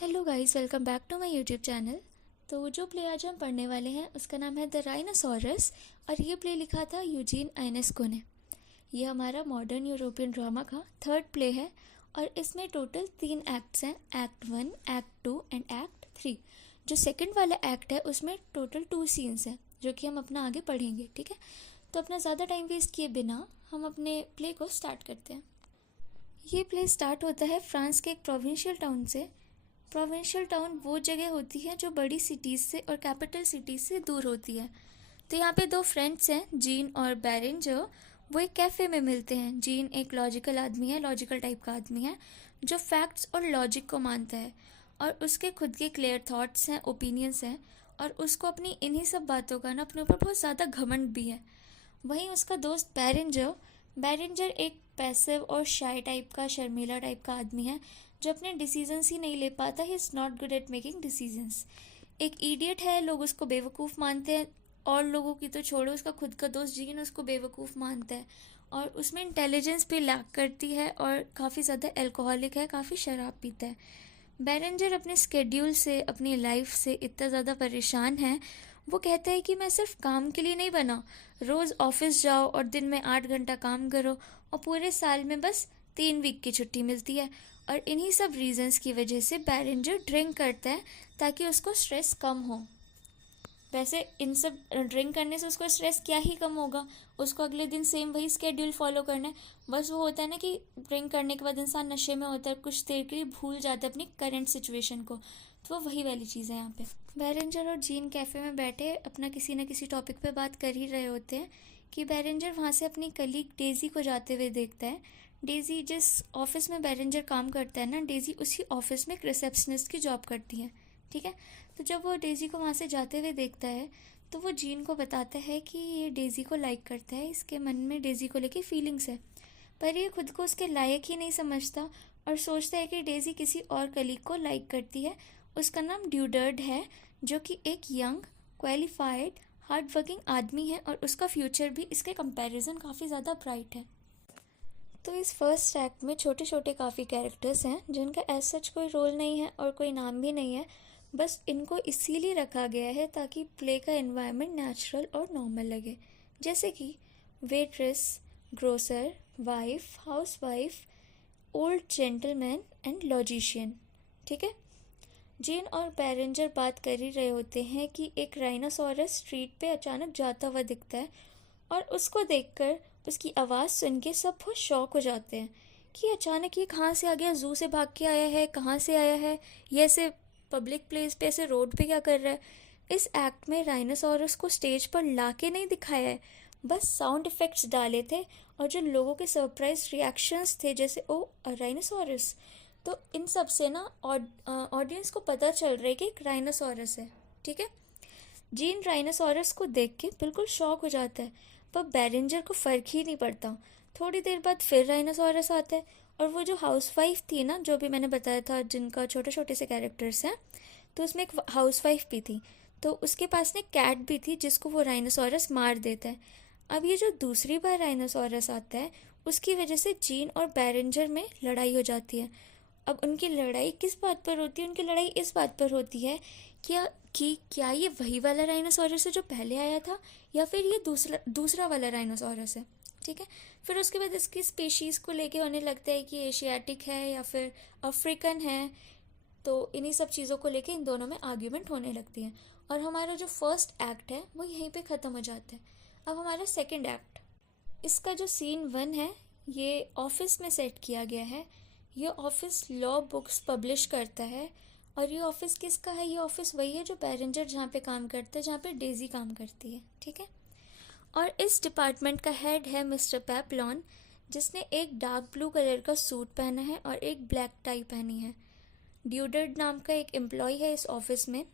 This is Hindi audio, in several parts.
Hello guys, welcome back to my YouTube channel. तो जो प्ले आज हम पढ़ने वाले हैं उसका नाम है द राइनोसोरस और ये प्ले लिखा था यूजीन आयनेस्को ने। ये हमारा मॉडर्न यूरोपियन ड्रामा का थर्ड प्ले है और इसमें टोटल 3 एक्ट्स हैं, एक्ट 1, एक्ट 2 एंड एक्ट 3। जो सेकंड वाला एक्ट है उसमें टोटल 2 सीन्स हैं जो कि हम अपना आगे पढ़ेंगे। ठीक है, तो अपना ज़्यादा टाइम वेस्ट किए बिना हम अपने प्ले को स्टार्ट करते हैं। ये प्ले स्टार्ट होता है फ्रांस के एक प्रोविंशियल टाउन से। प्रोविंशियल टाउन वो जगह होती है जो बड़ी सिटीज़ से और कैपिटल सिटीज़ से दूर होती है। तो यहाँ पे 2 फ्रेंड्स हैं, जीन और बैरेंजर। वो एक कैफ़े में मिलते हैं। जीन एक लॉजिकल आदमी है, लॉजिकल टाइप का आदमी है जो फैक्ट्स और लॉजिक को मानता है और उसके खुद के क्लियर थॉट्स हैं, ओपिनियंस हैं और उसको अपनी इन्हीं सब बातों का ना अपने ऊपर बहुत ज़्यादा घमंड भी है। वहीं उसका दोस्त बैरेंजर बैरेंजर एक पैसिव और शाय टाइप का, शर्मीला टाइप का आदमी है जो अपने डिसीजंस ही नहीं ले पाता। He is not good at making decisions. एक इडियट है, लोग उसको बेवकूफ़ मानते हैं और लोगों की तो छोड़ो, उसका खुद का दोस्त जीन उसको बेवकूफ़ मानता है और उसमें इंटेलिजेंस भी लैक करती है और काफ़ी ज़्यादा एल्कोहलिक है, काफ़ी शराब पीता है। बैरेंजर अपने स्केड्यूल से, अपनी लाइफ से इतना ज़्यादा परेशान है। वो कहता है कि मैं सिर्फ काम के लिए नहीं बना, रोज़ ऑफिस जाओ और दिन में 8 घंटा काम करो और पूरे साल में बस 3 वीक की छुट्टी मिलती है। और इन्हीं सब रीजंस की वजह से बैरेंजर ड्रिंक करता है ताकि उसको स्ट्रेस कम हो। वैसे इन सब ड्रिंक करने से उसको स्ट्रेस क्या ही कम होगा, उसको अगले दिन सेम वही स्केड्यूल फॉलो करना है। बस वो होता है ना कि ड्रिंक करने के बाद इंसान नशे में होता है, कुछ देर के लिए भूल जाता है अपनी करंट सिचुएशन को। तो वो वही वाली चीज़ है यहाँ पे। बैरेंजर और जीन कैफ़े में बैठे अपना किसी न किसी टॉपिक पे बात कर ही रहे होते हैं कि बैरेंजर वहाँ से अपनी कलीग डेजी को जाते हुए देखता है। डेजी जिस ऑफिस में बैरेंजर काम करता है ना, डेजी उसी ऑफिस में एक रिसेप्शनिस्ट की जॉब करती है। ठीक है, तो जब वो डेजी को वहाँ से जाते हुए देखता है तो वो जीन को बताता है कि ये डेजी को लाइक करता है, इसके मन में डेजी को लेके फीलिंग्स है। पर ये खुद को उसके लायक ही नहीं समझता और सोचता है कि डेजी किसी और कलीग को लाइक करती है। उसका नाम ड्यूडर्ड है जो कि एक यंग, क्वालिफाइड, हार्ड वर्किंग आदमी है और उसका फ्यूचर भी इसके कंपैरिजन काफ़ी ज़्यादा ब्राइट है। तो इस फर्स्ट एक्ट में छोटे छोटे काफ़ी कैरेक्टर्स हैं जिनका एज सच कोई रोल नहीं है और कोई नाम भी नहीं है। बस इनको इसीलिए रखा गया है ताकि प्ले का एनवायरनमेंट नेचुरल और नॉर्मल लगे। जैसे कि waitress, grocer, wife, housewife, old gentleman and logician. ठीक है, जीन और बैरेंजर बात कर ही रहे होते हैं कि एक राइनोसोरस स्ट्रीट पे अचानक जाता हुआ दिखता है और उसको देखकर, उसकी आवाज़ सुन के सब बहुत शॉक हो जाते हैं कि अचानक ये कहाँ से आ गया, जू से भाग के आया है, कहाँ से आया है, ये ऐसे पब्लिक प्लेस पे, ऐसे रोड पे क्या कर रहा है। इस एक्ट में राइनोसोरस को स्टेज पर ला के नहीं दिखाया है, बस साउंड इफ़ेक्ट्स डाले थे और जो लोगों के सरप्राइज रिएक्शंस थे जैसे ओ राइनोसोरस, तो इन सब से ना ऑडियंस को पता चल रहा है कि एक राइनोसोरस है। ठीक है, जीन राइनोसोरस को देख के बिल्कुल शॉक हो जाता है पर बैरेंजर को फ़र्क ही नहीं पड़ता। थोड़ी देर बाद फिर राइनोसोरस आता है और वो जो हाउसवाइफ थी ना, जो भी मैंने बताया था जिनका छोटे छोटे से कैरेक्टर्स हैं, तो उसमें एक हाउसवाइफ भी थी, तो उसके पास ने कैट भी थी जिसको वो राइनोसोरस मार देता है। अब ये जो दूसरी बार राइनोसोरस आता है उसकी वजह से जीन और बैरेंजर में लड़ाई हो जाती है। अब उनकी लड़ाई किस बात पर होती है? उनकी लड़ाई इस बात पर होती है क्या ये वही वाला राइनोसोरस है जो पहले आया था या फिर ये दूसरा वाला राइनोसोरस है। ठीक है, फिर उसके बाद इसकी स्पेशीज़ को लेके होने लगता है कि एशियाटिक है या फिर अफ्रीकन है। तो इन्हीं सब चीज़ों को लेके इन दोनों में आर्ग्यूमेंट होने लगती है और हमारा जो फर्स्ट एक्ट है वो यहीं पे ख़त्म हो जाता है। अब हमारा सेकंड एक्ट, इसका जो सीन 1 है ये ऑफिस में सेट किया गया है। ये ऑफिस लॉ बुक्स पब्लिश करता है और ये ऑफिस किसका है? ये ऑफिस वही है जो बैरेंजर जहाँ पे काम करता है, जहाँ पे डेजी काम करती है। ठीक है, और इस डिपार्टमेंट का हेड है मिस्टर पेपलॉन, जिसने एक डार्क ब्लू कलर का सूट पहना है और एक ब्लैक टाई पहनी है। ड्यूडर्ड नाम का एक एम्प्लॉय है इस ऑफिस में।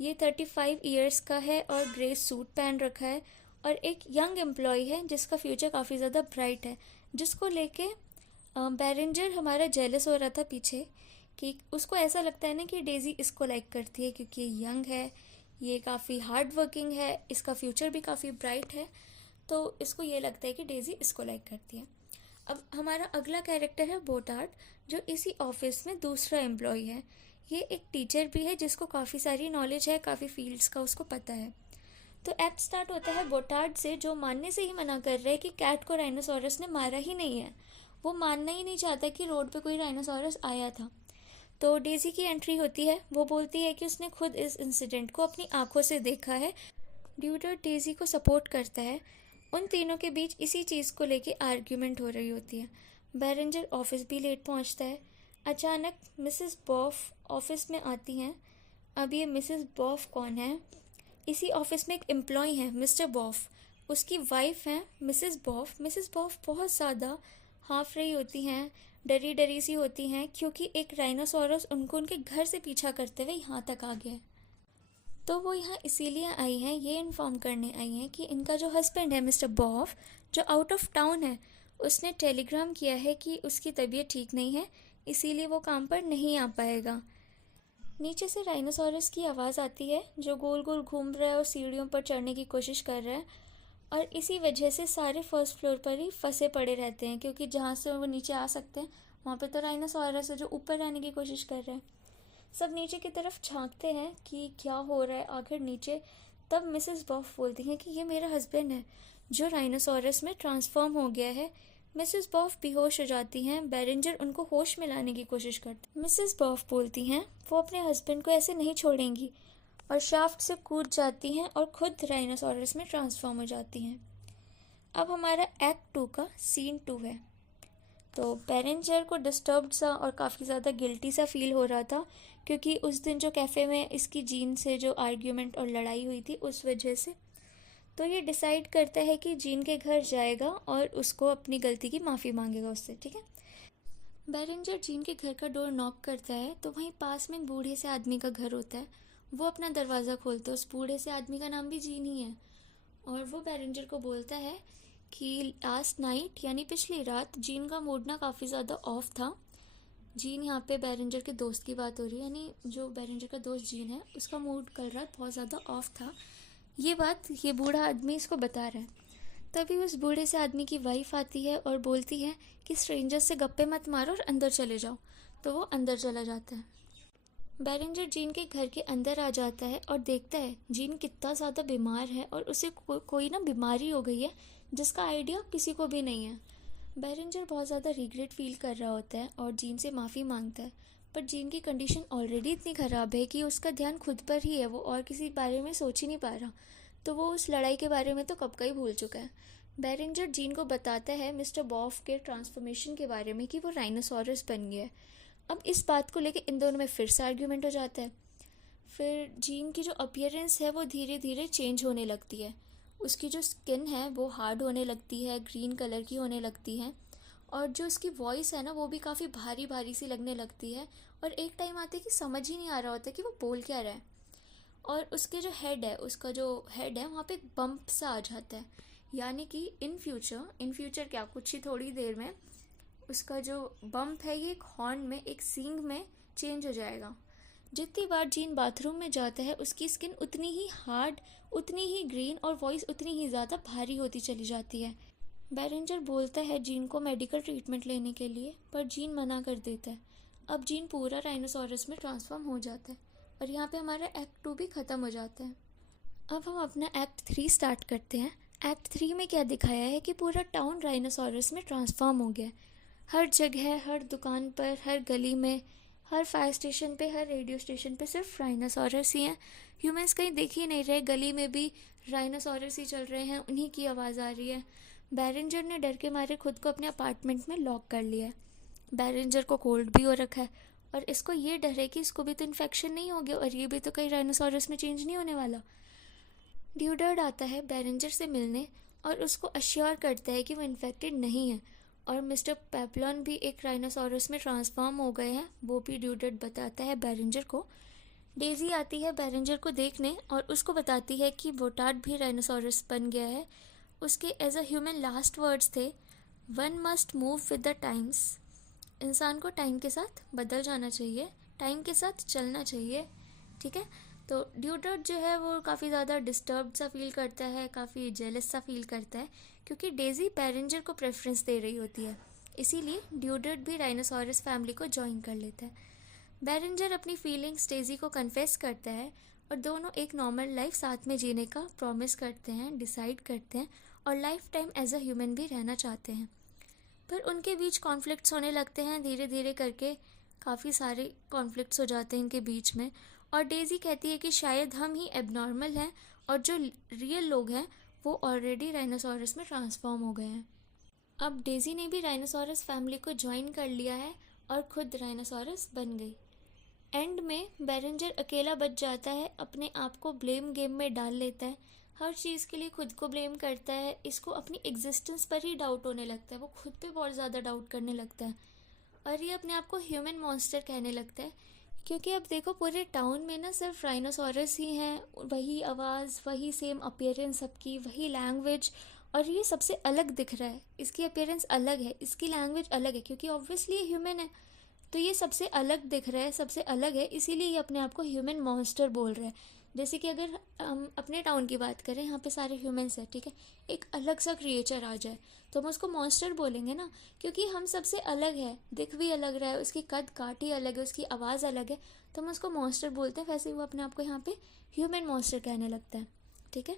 ये 35 ईयर्स का है और ग्रे सूट पहन रखा है। और एक यंग एम्प्लॉय है जिसका फ्यूचर काफ़ी ज़्यादा ब्राइट है, जिसको लेके बैरेंजर हमारा जेलस हो रहा था पीछे कि उसको ऐसा लगता है ना कि डेजी इसको लाइक करती है क्योंकि ये यंग है, ये काफ़ी हार्ड वर्किंग है, इसका फ्यूचर भी काफ़ी ब्राइट है, तो इसको ये लगता है कि डेजी इसको लाइक करती है। अब हमारा अगला कैरेक्टर है बोटार्ड, जो इसी ऑफिस में दूसरा एम्प्लॉय है। ये एक टीचर भी है जिसको काफ़ी सारी नॉलेज है, काफ़ी फील्ड्स का उसको पता है। तो एक्ट स्टार्ट होता है बोटार्ड से, जो मानने से ही मना कर रहा है कि कैट को राइनोसोरस ने मारा ही नहीं है। वो मानना ही नहीं चाहता कि रोड पे कोई राइनोसोरस आया था। तो डेजी की एंट्री होती है। वो बोलती है कि उसने खुद इस इंसिडेंट को अपनी आंखों से देखा है। ड्यूडर्ट डेजी को सपोर्ट करता है। उन तीनों के बीच इसी चीज़ को लेके आर्ग्यूमेंट हो रही होती है। बैरेंजर ऑफिस भी लेट पहुंचता है। अचानक मिसेस बॉफ ऑफिस में आती हैं। अब ये मिसेस बॉफ कौन है? इसी ऑफिस में एक एम्प्लॉय है, मिस्टर बॉफ। उसकी वाइफ है मिसेस बॉफ। मिसेस बॉफ बहुत ज़्यादा हाफ रही होती हैं, डरी डरी सी होती हैं, क्योंकि एक राइनोसोरस उनको उनके घर से पीछा करते हुए यहाँ तक आ गया है। तो वो यहाँ इसीलिए आई हैं, ये इन्फॉर्म करने आई हैं कि इनका जो हस्बैंड है मिस्टर बॉफ, जो आउट ऑफ टाउन है, उसने टेलीग्राम किया है कि उसकी तबीयत ठीक नहीं है, इसीलिए वो काम पर नहीं आ पाएगा। नीचे से राइनोसोरस की आवाज़ आती है, जो गोल गोल घूम रहा है और सीढ़ियों पर चढ़ने की कोशिश कर रहा है। और इसी वजह से सारे फर्स्ट फ्लोर पर ही फंसे पड़े रहते हैं, क्योंकि जहाँ से वो नीचे आ सकते हैं वहाँ पे तो राइनोसोरस है जो ऊपर रहने की कोशिश कर रहे हैं। सब नीचे की तरफ झांकते हैं कि क्या हो रहा है आखिर नीचे। तब मिसेस बॉफ बोलती हैं कि ये मेरा हस्बैंड है जो राइनोसोरस में ट्रांसफॉर्म हो गया है। मिसेस बॉफ बेहोश हो जाती हैं। बैरेंजर उनको होश में लाने की कोशिश करते। मिसेस बॉफ बोलती हैं वो अपने हस्बैंड को ऐसे नहीं छोड़ेंगी और शाफ्ट से कूद जाती हैं और खुद राइनोसोरस में ट्रांसफॉर्म हो जाती हैं। अब हमारा एक्ट 2 का सीन 2 है। तो बैरेंजर को डिस्टर्ब्ड सा और काफ़ी ज़्यादा गिल्टी सा फील हो रहा था, क्योंकि उस दिन जो कैफ़े में इसकी जीन से जो आर्ग्यूमेंट और लड़ाई हुई थी उस वजह से। तो ये डिसाइड करता है कि जीन के घर जाएगा और उसको अपनी गलती की माफ़ी मांगेगा उससे, ठीक है। बैरेंजर जीन के घर का डोर नॉक करता है तो वहीं पास में एक बूढ़े से आदमी का घर होता है। वो अपना दरवाज़ा खोलता है। उस बूढ़े से आदमी का नाम भी जीन ही है। और वो बैरेंजर को बोलता है कि लास्ट नाइट यानी पिछली रात जीन का मूड ना काफ़ी ज़्यादा ऑफ था। जीन यहाँ पे बैरेंजर के दोस्त की बात हो रही है, यानी जो बैरेंजर का दोस्त जीन है उसका मूड कल रात बहुत ज़्यादा ऑफ था। ये बात ये बूढ़ा आदमी इसको बता रहा है। तभी उस बूढ़े से आदमी की वाइफ आती है और बोलती है कि स्ट्रेंजर से गप्पे मत मारो और अंदर चले जाओ। तो वो अंदर चला जाता है। बैरेंजर जीन के घर के अंदर आ जाता है और देखता है जीन कितना ज़्यादा बीमार है और उसे कोई ना बीमारी हो गई है जिसका आइडिया किसी को भी नहीं है। बैरेंजर बहुत ज़्यादा रिग्रेट फील कर रहा होता है और जीन से माफ़ी मांगता है, पर जीन की कंडीशन ऑलरेडी इतनी ख़राब है कि उसका ध्यान खुद पर ही है, वो और किसी बारे में सोच ही नहीं पा रहा। तो वो उस लड़ाई के बारे में तो कब का ही भूल चुका है। बैरेंजर जीन को बताता है मिस्टर बॉफ के ट्रांसफॉर्मेशन के बारे में कि वो राइनोसोरस बन गया है। अब इस बात को लेकर इन दोनों में फिर से आर्ग्यूमेंट हो जाता है। फिर जीन की जो अपीयरेंस है वो धीरे धीरे चेंज होने लगती है। उसकी जो स्किन है वो हार्ड होने लगती है, ग्रीन कलर की होने लगती है। और जो उसकी वॉइस है ना वो भी काफ़ी भारी भारी सी लगने लगती है। और एक टाइम आते है कि समझ ही नहीं आ रहा होता कि वो बोल क्या रहा है। और उसके जो हेड है, उसका जो हेड है वहाँ पे एक बम्प सा आ जाता है, यानी कि इन फ्यूचर क्या कुछ ही थोड़ी देर में उसका जो बम्प है ये एक हॉर्न में, एक सींग में चेंज हो जाएगा। जितनी बार जीन बाथरूम में जाता है उसकी स्किन उतनी ही हार्ड, उतनी ही ग्रीन और वॉइस उतनी ही ज़्यादा भारी होती चली जाती है। बैरेंजर बोलता है जीन को मेडिकल ट्रीटमेंट लेने के लिए, पर जीन मना कर देता है। अब जीन पूरा राइनोसोरस में ट्रांसफॉर्म हो जाता है और यहाँ पे हमारा एक्ट 2 भी ख़त्म हो जाता है। अब हम अपना एक्ट 3 स्टार्ट करते हैं। एक्ट 3 में क्या दिखाया है कि पूरा टाउन राइनोसोरस में ट्रांसफॉर्म हो गया। हर जगह, हर दुकान पर, हर गली में, हर फायर स्टेशन पे, हर रेडियो स्टेशन पे सिर्फ राइनोसोरस ही हैं। ह्यूमंस कहीं दिख ही नहीं रहे। गली में भी राइनोसोरस ही चल रहे हैं, उन्हीं की आवाज़ आ रही है। बैरेंजर ने डर के मारे खुद को अपने अपार्टमेंट में लॉक कर लिया है। बैरेंजर को कोल्ड भी हो रखा है और इसको ये डर है कि इसको भी तो इन्फेक्शन नहीं हो गया और ये भी तो कहीं राइनोसोरस में चेंज नहीं होने वाला। ड्यूडर्ड आता है बैरेंजर से मिलने और उसको अश्योर करता है कि वो इन्फेक्टेड नहीं है और मिस्टर पेपलॉन भी एक राइनोसोरस में ट्रांसफॉर्म हो गए हैं, वो भी ड्यूडर्ड बताता है बैरेंजर को। डेजी आती है बैरेंजर को देखने और उसको बताती है कि बोटार्ड भी राइनोसोरस बन गया है। उसके as a human last words थे, one must move with the times. इंसान को टाइम के साथ बदल जाना चाहिए, टाइम के साथ चलना चाहिए, ठीक है। तो ड्यूडर्ड जो है वो काफ़ी ज़्यादा डिस्टर्ब्ड सा फील करता है, काफ़ी जेलस सा फील करता है, क्योंकि डेजी बैरेंजर को प्रेफरेंस दे रही होती है। इसीलिए ड्यूडर्ड भी राइनोसोरस फैमिली को ज्वाइन कर लेता है। बेरेंजर अपनी फीलिंग्स डेजी को कन्फेस करता है और दोनों एक नॉर्मल लाइफ साथ में जीने का प्रॉमिस करते हैं, डिसाइड करते हैं और life time as a human भी रहना चाहते हैं। पर उनके बीच कॉन्फ्लिक्ट्स होने लगते हैं, धीरे धीरे करके काफ़ी सारे कॉन्फ्लिक्ट्स हो जाते हैं इनके बीच में। और डेजी कहती है कि शायद हम ही एबनॉर्मल हैं और जो रियल लोग हैं वो ऑलरेडी राइनोसोरस में ट्रांसफॉर्म हो गए हैं। अब डेजी ने भी राइनोसोरस फैमिली को ज्वाइन कर लिया है और खुद राइनोसोरस बन गई। एंड में बेरेंजर अकेला बच जाता है, अपने आप को ब्लेम गेम में डाल लेता है, हर चीज़ के लिए खुद को ब्लेम करता है, इसको अपनी एग्जिस्टेंस पर ही डाउट होने लगता है, वो खुद पे बहुत ज़्यादा डाउट करने लगता है और ये अपने आप को ह्यूमन मॉन्स्टर कहने लगता है। क्योंकि अब देखो पूरे टाउन में ना सिर्फ राइनोसोरस ही हैं, वही आवाज़, वही सेम अपीयरेंस सबकी, वही लैंग्वेज, और ये सबसे अलग दिख रहा है, इसकी अपीयरेंस अलग है, इसकी लैंग्वेज अलग है क्योंकि ऑब्वियसली ये ह्यूमन है, तो ये सबसे अलग दिख रहा है, सबसे अलग है, इसीलिए ये अपने आप को ह्यूमन मॉन्स्टर बोल रहा है। जैसे कि अगर हम अपने टाउन की बात करें, यहाँ पे सारे ह्यूमंस हैं, ठीक है, एक अलग सा क्रिएचर आ जाए तो हम उसको मॉन्स्टर बोलेंगे ना, क्योंकि हम सबसे अलग है, दिख भी अलग रहा है, उसकी कद काठ ही अलग है, उसकी आवाज़ अलग है, तो हम उसको मॉन्स्टर बोलते हैं। वैसे वो अपने आप को यहाँ पे ह्यूमन मॉन्स्टर कहने लगता है, ठीक है।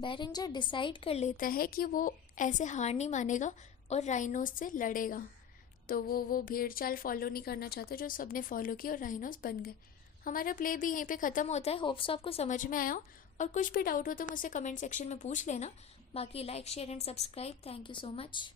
बेरेंजर डिसाइड कर लेता है कि वो ऐसे हार नहीं मानेगा और राइनोस से लड़ेगा, तो वो भेड़ चाल फॉलो नहीं करना चाहता जो सबने फॉलो की और राइनोस बन गए। हमारा प्ले भी यहीं पे ख़त्म होता है। होप्स आपको समझ में आया हो, और कुछ भी डाउट हो तो मुझसे कमेंट सेक्शन में पूछ लेना। बाकी like, share and subscribe. Thank you so much.